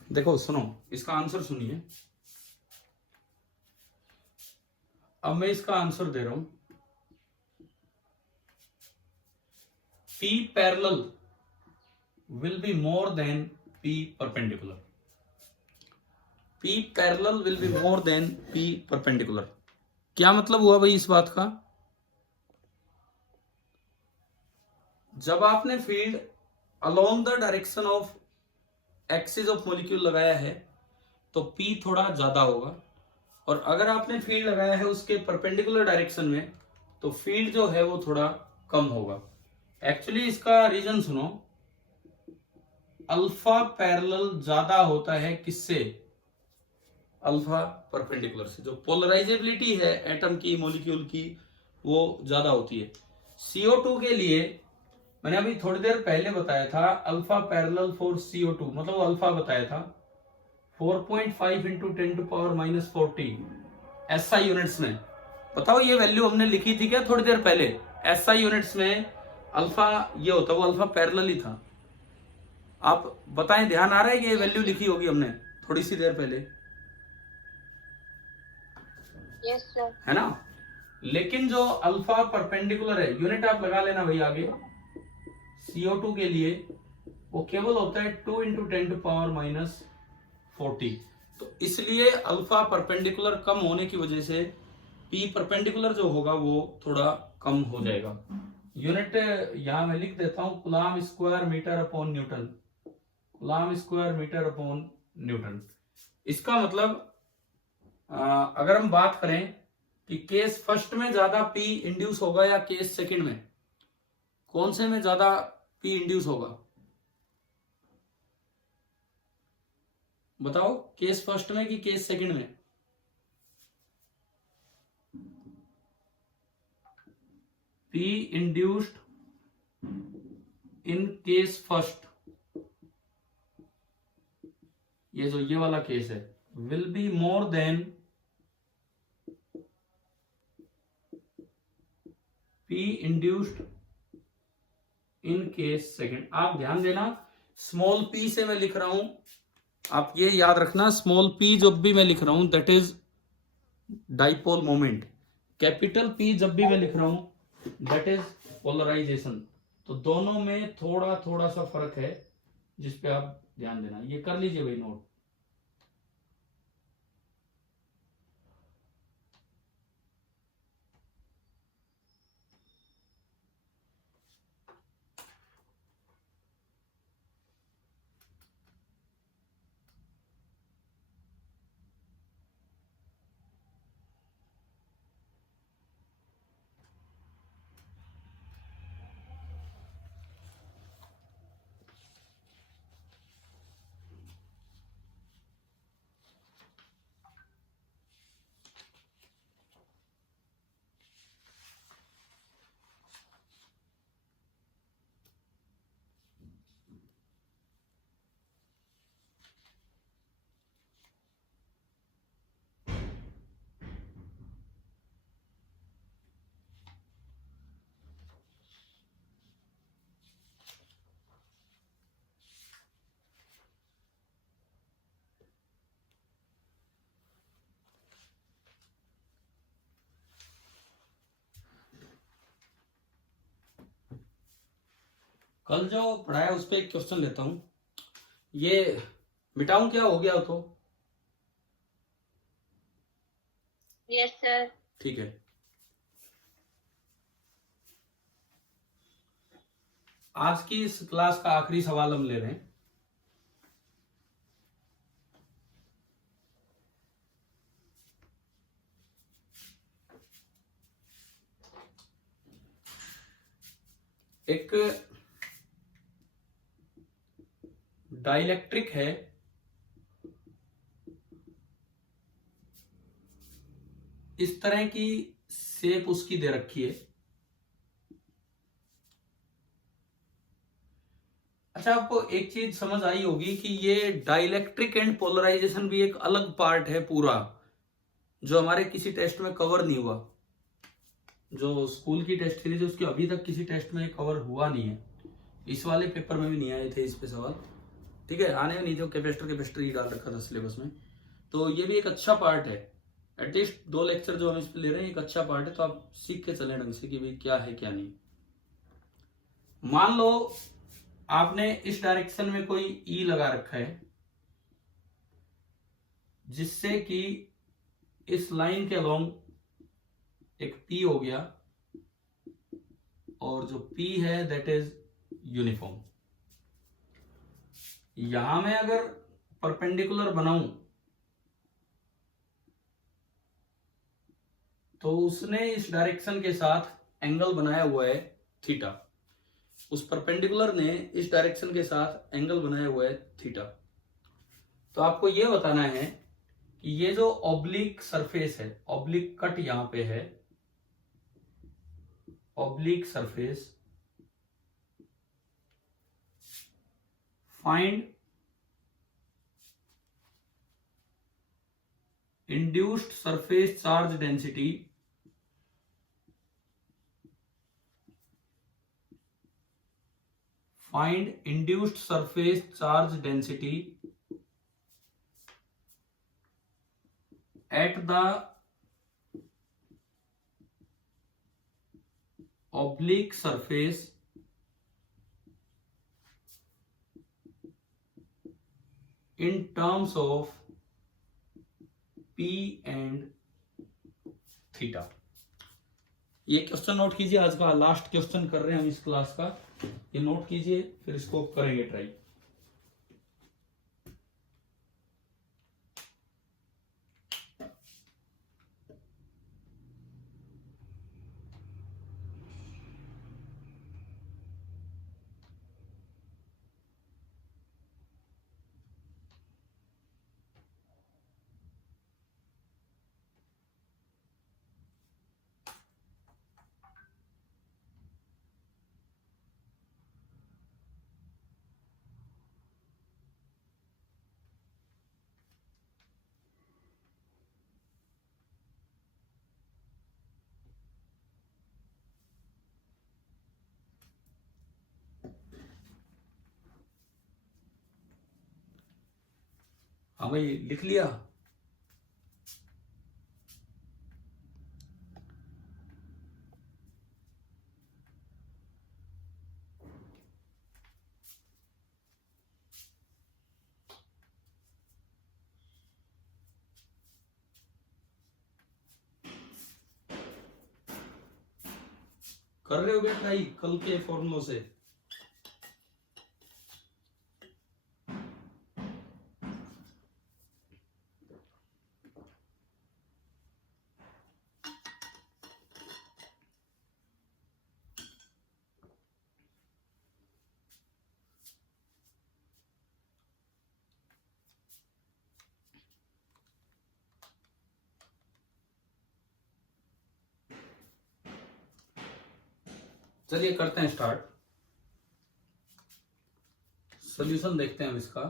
देखो सुनो, इसका आंसर सुनिए। अब मैं इसका आंसर दे रहा हूं। P parallel will be more than P perpendicular. P parallel will be more than P perpendicular. क्या मतलब हुआ भाई इस बात का? जब आपने field along the direction of axis of molecule लगाया है तो P थोड़ा ज्यादा होगा, और अगर आपने फील्ड लगाया है उसके परपेंडिकुलर डायरेक्शन में तो फील्ड जो है वो थोड़ा कम होगा। एक्चुअली इसका रीजन सुनो, अल्फा पैरेलल ज्यादा होता है किससे? अल्फा परपेंडिकुलर से। जो पोलराइजेबिलिटी है एटम की, मॉलिक्यूल की, वो ज्यादा होती है। CO2 के लिए मैंने अभी थोड़ी देर पहले बताया था, अल्फा पैरेलल फॉर CO2 मतलब अल्फा बताया था 4.5 इंटू 10⁻⁻40 SI यूनिट्स में। बताओ ये वैल्यू हमने लिखी थी क्या थोड़ी देर पहले? SI यूनिट्स में अल्फा ये होता, वो अल्फा पैरेलल ही था। आप बताएं, ध्यान आ रहा है कि ये वैल्यू लिखी होगी हमने थोड़ी सी देर पहले? Yes sir. है ना? लेकिन जो अल्फा परपेंडिकुलर है, यूनिट आप लगा लेना भाई आगे, CO2 के लिए वो केवल होता है 2 इंटू 10⁻⁻40। तो इसलिए अल्फा परपेंडिकुलर कम होने की वजह से P परपेंडिकुलर जो होगा वो थोड़ा कम हो जाएगा। यूनिट यहां मैं लिख देता हूं, coulomb square metre upon newton. Coulomb square metre upon newton. इसका मतलब अगर हम बात करें कि केस फर्स्ट में ज्यादा P इंड्यूस होगा या केस सेकंड में, कौन से में ज्यादा P इंड्यूस होगा? बताओ, केस फर्स्ट में कि केस सेकंड में? P induced in case first, ये जो ये वाला केस है, will be more than P induced in case second. आप ध्यान देना, स्मॉल p से मैं लिख रहा हूं, आप ये याद रखना, स्मॉल p जब भी मैं लिख रहा हूं that is dipole moment. Capital P जब भी मैं लिख रहा हूं दैट इज पोलराइजेशन। तो दोनों में थोड़ा थोड़ा सा फर्क है जिस पे आप ध्यान देना। ये कर लीजिए भाई नोट। कल जो पढ़ाया उस पर एक क्वेश्चन लेता हूं, ये मिटाऊं क्या? हो गया हो तो यस सर। ठीक है। आज की इस क्लास का आखिरी सवाल हम ले रहे हैं। एक डाइलेक्ट्रिक है, इस तरह की शेप उसकी दे रखी है। अच्छा, आपको एक चीज समझ आई होगी कि ये डाइलेक्ट्रिक एंड पोलराइजेशन भी एक अलग पार्ट है पूरा, जो हमारे किसी टेस्ट में कवर नहीं हुआ। जो स्कूल की टेस्ट सीरीज है उसकी अभी तक किसी टेस्ट में कवर हुआ नहीं है, इस वाले पेपर में भी नहीं आए थे इस पे सवाल। ठीक है, आने में नहीं थे, कैपेसिटर ही डाल रखा था सिलेबस में। तो ये भी एक अच्छा पार्ट है, एटलीस्ट 2 लेक्चर जो हम इस पे ले रहे हैं एक अच्छा पार्ट है। तो आप सीख के चलें ढंग से कि भाई क्या है क्या नहीं। मान लो आपने इस डायरेक्शन में कोई ई लगा रखा है, जिससे कि इस लाइन के अलोंग एक पी हो गया, और जो पी है दैट इज यूनिफॉर्म। यहां मैं अगर परपेंडिकुलर बनाऊं तो उसने इस डायरेक्शन के साथ एंगल बनाया हुआ है थीटा, उस परपेंडिकुलर ने इस डायरेक्शन के साथ एंगल बनाया हुआ है थीटा। तो आपको यह बताना है कि ये जो ऑब्लिक सरफेस है, ऑब्लिक कट यहां पे है, oblique surface, find induced surface charge density find induced surface charge density at the oblique surface in terms of P and theta। ये क्वेश्चन नोट कीजिए, आज का लास्ट क्वेश्चन कर रहे हैं हम इस क्लास का, ये नोट कीजिए, फिर इसको करेंगे ट्राई। हाँ भाई, लिख लिया? कर रहे हो क्या ट्राई कल के फॉर्मूलों से? चलिए करते हैं स्टार्ट, सॉल्यूशन देखते हैं हम इसका।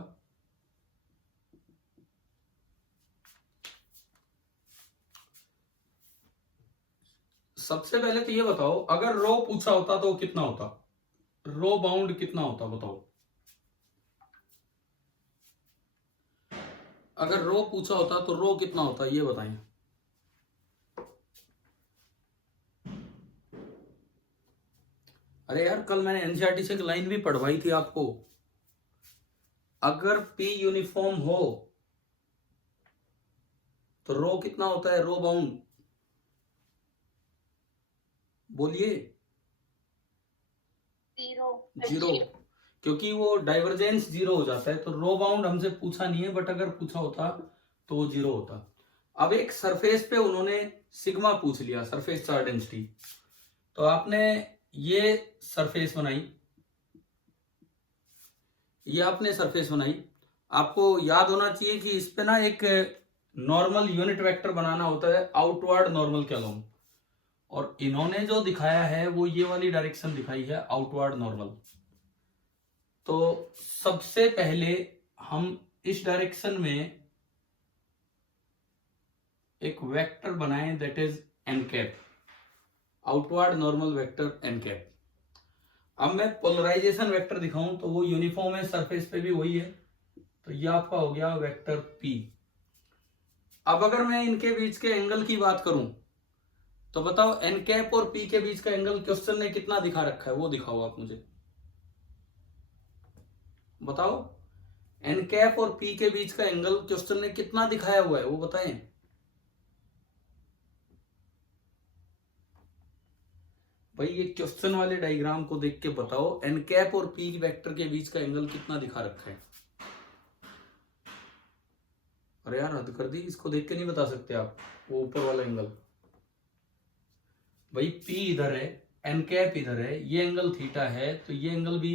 सबसे पहले तो ये बताओ, अगर रो पूछा होता तो कितना होता, रो बाउंड कितना होता बताओ। अगर रो पूछा होता तो रो कितना होता ये बताएं। अरे यार, कल मैंने एनसीईआरटी से एक लाइन भी पढ़वाई थी आपको, अगर पी यूनिफॉर्म हो तो रो कितना होता है, रो बाउंड, बोलिए। जीरो। जीरो, क्योंकि वो डाइवर्जेंस जीरो हो जाता है। तो रो बाउंड हमसे पूछा नहीं है, बट अगर पूछा होता तो वो जीरो होता। अब एक सरफेस पे उन्होंने सिग्मा पूछ लिया, सरफेस चार्ज डेंसिटी। तो आपने ये सरफेस बनाई, ये आपने सरफेस बनाई। आपको याद होना चाहिए कि इस पे ना एक नॉर्मल यूनिट वेक्टर बनाना होता है आउटवर्ड नॉर्मल के अलोंग, और इन्होंने जो दिखाया है वो ये वाली डायरेक्शन दिखाई है आउटवर्ड नॉर्मल। तो सबसे पहले हम इस डायरेक्शन में एक वेक्टर बनाएं, that is n cap, outward normal vector n cap. अब मैं पोलराइजेशन वेक्टर दिखाऊं तो वो यूनिफॉर्म है, सरफेस पे भी वही है। तो ये आपका हो गया वेक्टर पी। अब अगर मैं इनके बीच के एंगल की बात करूं तो बताओ एन कैप और पी के बीच का एंगल क्वेश्चन ने कितना दिखा रखा है, वो दिखाओ आप मुझे। बताओ एन कैप और पी के बीच का एंगल क्वेश्चन ने कितना दिखाया हुआ है, वो बताएं। भाई ये क्वेश्चन वाले डायग्राम को देख के बताओ एन कैप और पी वेक्टर के बीच का एंगल कितना दिखा रखा है। अरे यार हद कर दी, इसको देख के नहीं बता सकते आप, वो ऊपर वाला एंगल। भाई पी इधर है, एन कैप इधर है, ये एंगल थीटा है, तो ये एंगल भी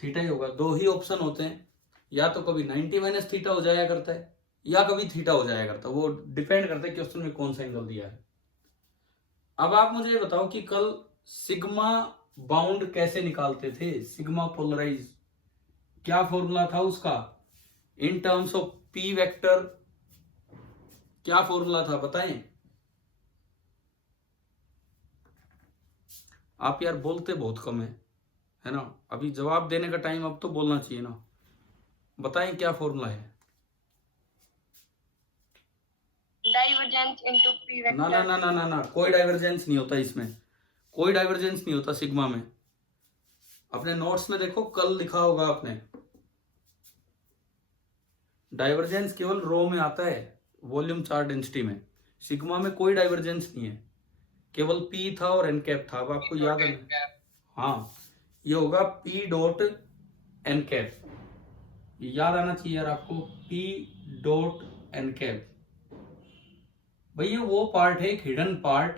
थीटा ही होगा। दो ही ऑप्शन होते हैं, या तो कभी 90 माइनस थीटा हो जाया करता है या कभी थीटा हो जाया करता है, वो डिपेंड करता है क्वेश्चन में कौन सा एंगल दिया है। अब आप मुझे ये बताओ कि कल सिग्मा बाउंड कैसे निकालते थे, सिग्मा पोलराइज, क्या फॉर्मूला था उसका in terms of P vector, क्या फॉर्मूला था बताएं। आप यार बोलते बहुत कम है ना, अभी जवाब देने का टाइम, अब तो बोलना चाहिए ना। बताएं क्या फॉर्मूला है। Divergence into P vector. ना ना ना ना ना ना, कोई डाइवर्जेंस नहीं होता इसमें, कोई डाइवर्जेंस नहीं होता सिग्मा में। अपने नोट्स में देखो, कल लिखा होगा आपने, डाइवर्जेंस केवल रो में आता है, वॉल्यूम चार्ज डेंसिटी में। सिग्मा में कोई डाइवर्जेंस नहीं है, केवल पी था और एन कैप था। अब आपको याद है, हाँ ये होगा पी डॉट एन कैप, ये याद आना चाहिए यार आपको, पी डॉट एन कैप। भैया वो पार्ट है, एक हिडन पार्ट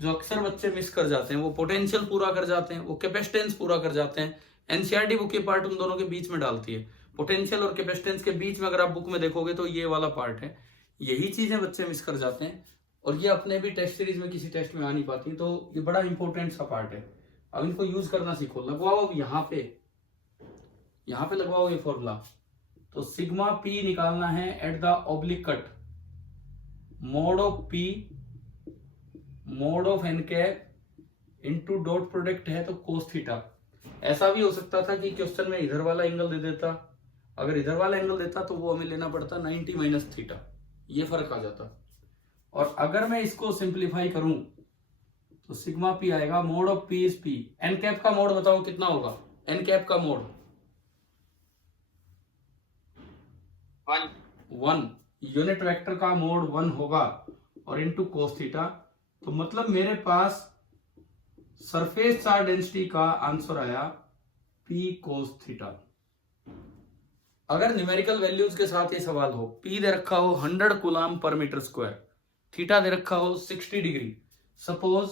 जो अक्सर बच्चे मिस कर जाते हैं। वो पोटेंशियल पूरा कर जाते हैं, वो कैपेसिटेंस पूरा कर जाते हैं। एनसीईआरटी बुक ये पार्ट उन दोनों के बीच में डालती है, पोटेंशियल और कैपेसिटेंस के बीच में। अगर आप बुक में देखोगे तो ये वाला पार्ट है, यही चीजें बच्चे मिस कर जाते हैं, और ये अपने भी टेस्ट सीरीज में किसी टेस्ट में आ नहीं पाती। तो ये बड़ा इंपॉर्टेंट सा पार्ट है, अब इनको यूज करना सीखो। लगवाओ अब यहाँ पे लगवाओ ये फॉर्मूला। तो सिग्मा पी निकालना है at the oblique cut, mod of p mod of n cap into dot product है तो कोस थीटा। ऐसा भी हो सकता था कि क्वेश्चन में इधर वाला एंगल दे देता, अगर इधर वाला एंगल देता तो वो हमें लेना पड़ता 90 माइनस थीटा, ये फर्क आ जाता। और अगर मैं इसको सिंप्लीफाई करूं तो सिग्मा पी आएगा, mod of p is p. N cap का मोड बताओ कितना होगा, एन कैप का मोड 1, यूनिट वेक्टर का मोड 1 होगा, और इनटू कोस थीटा। तो मतलब मेरे पास सरफेस चार्ज डेंसिटी का आंसर आया पी कोस थीटा। अगर न्यूमेरिकल वैल्यूज के साथ ये सवाल हो, पी दे रखा हो 100 coulomb per metre square, theta दे रखा हो 60 डिग्री, सपोज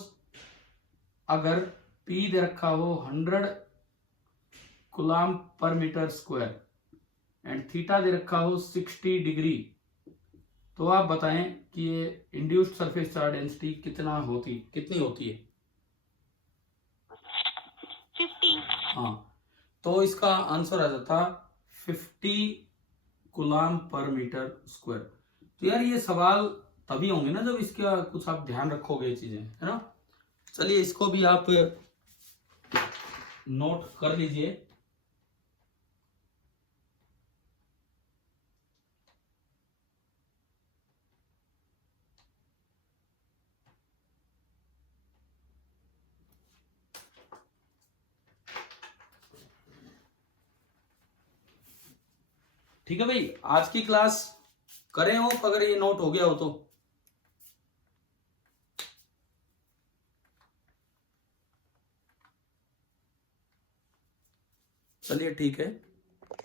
अगर पी दे रखा हो 100 coulomb per metre square and theta दे रखा हो 60 डिग्री, तो आप बताएं कि ये इंड्यूस्ड सरफेस चार्ज डेंसिटी कितनी होती है। 50। हाँ, तो इसका आंसर आ जाता 50 कूलम पर मीटर स्क्वायर। तो यार ये सवाल तभी होंगे ना जब इसका कुछ आप ध्यान रखोगे, ये चीजें, है ना। चलिए इसको भी आप नोट कर लीजिए। ठीक है भाई, आज की क्लास करें हो अगर ये नोट हो गया हो तो। चलिए ठीक है।